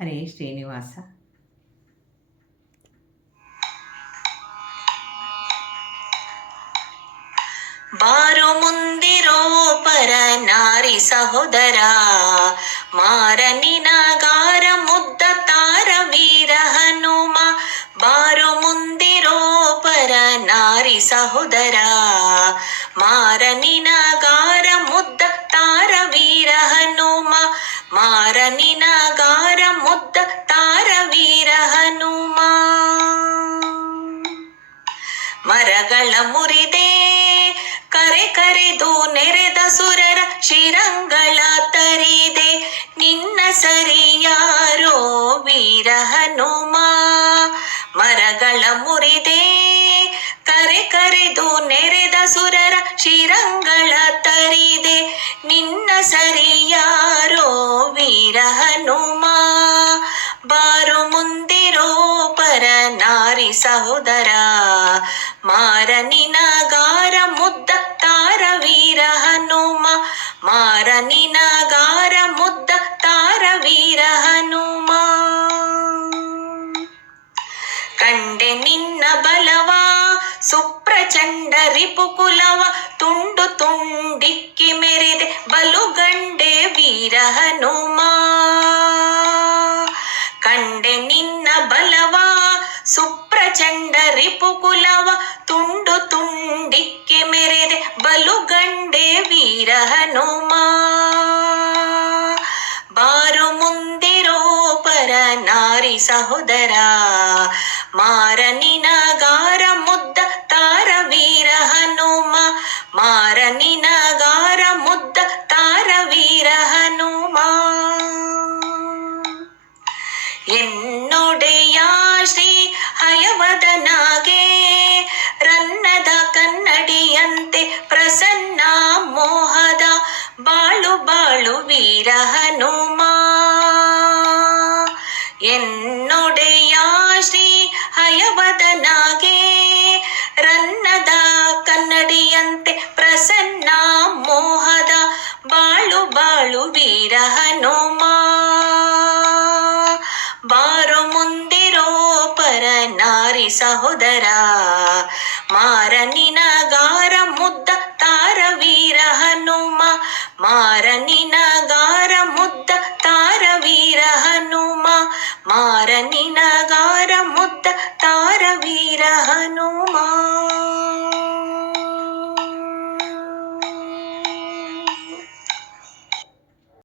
ಹರೇ ಶ್ರೀನಿವಾಸ. ಬಾರು ಮುಂದಿರೋ ಪರ ನಾರಿ ಸಹೋದರ ಮಾರನಿನಗಾರ ಮುದ್ದ ತಾರ ವೀರ ಹನುಮ. ಬಾರು ಮುಂದಿರೋ ಪರ ನಾರಿ ಸಹೋದರ ಮಾರನಿನಗಾರ ಮುದ್ದ ತಾರ ವೀರ ಹನುಮ. ಮಾರನಿನಗಾರ ಮುದ್ದ ತಾರ ವೀರ ಹನುಮ. ಮರಗಳ ಮುರಿದೆ, ಕರೆ ಕರೆದು ನೆರೆದ ಸುರರ ಶಿರಂಗಳ ತರಿದೆ. ನಿನ್ನ ಸರಿಯಾರೋ ವೀರ ಹನುಮ. ಮರಗಳ ಮುರಿದೆ, ಕರೆ ಕರೆದು ನೆರೆದ ಸುರರ ಶಿರಂಗಳ ತರಿದೆ. ಬಾರು ಮುಂದಿರೋ ಪರ ನಾರಿ ಸಹೋದರ. ಮಾರನಿನಗಾರ ಮುದ್ದ ತಾರ ವೀರ ಹನುಮ. ಮಾರನಿನಗಾರ ಮುದ್ದ ತಾರ ವೀರ ಹನುಮ. ಕಂಡೆ ನಿನ್ನ ಬಲವ ಸುಪ್ರಚಂಡ ರಿಪುಕುಲವ ಸುಪ್ರಚಂಡ ರಿಪುಕುಲವ ತುಂಡು ತುಂಡಿಕ್ಕೆ ಮೆರೆದೆ ಬಲುಗಂಡೆ ವೀರ ಹನುಮ ಬಾರು ಮುಂದಿರೋ ಪರ ನಾರಿ ಸಹೋದರ ಮಾರನಿನಗಾರ ಮುದ್ದ ಸಹೋದರ ಮಾರನಿನಗಾರ ಮುದ್ದ ತಾರ ವೀರ ಹನುಮ ಮಾರನಿನಗಾರ ಮುದ್ದ ತಾರ ವೀರ ಹನುಮ ಮಾರನಿನಗಾರ ಮುದ್ದ ತಾರ ವೀರ ಹನುಮ.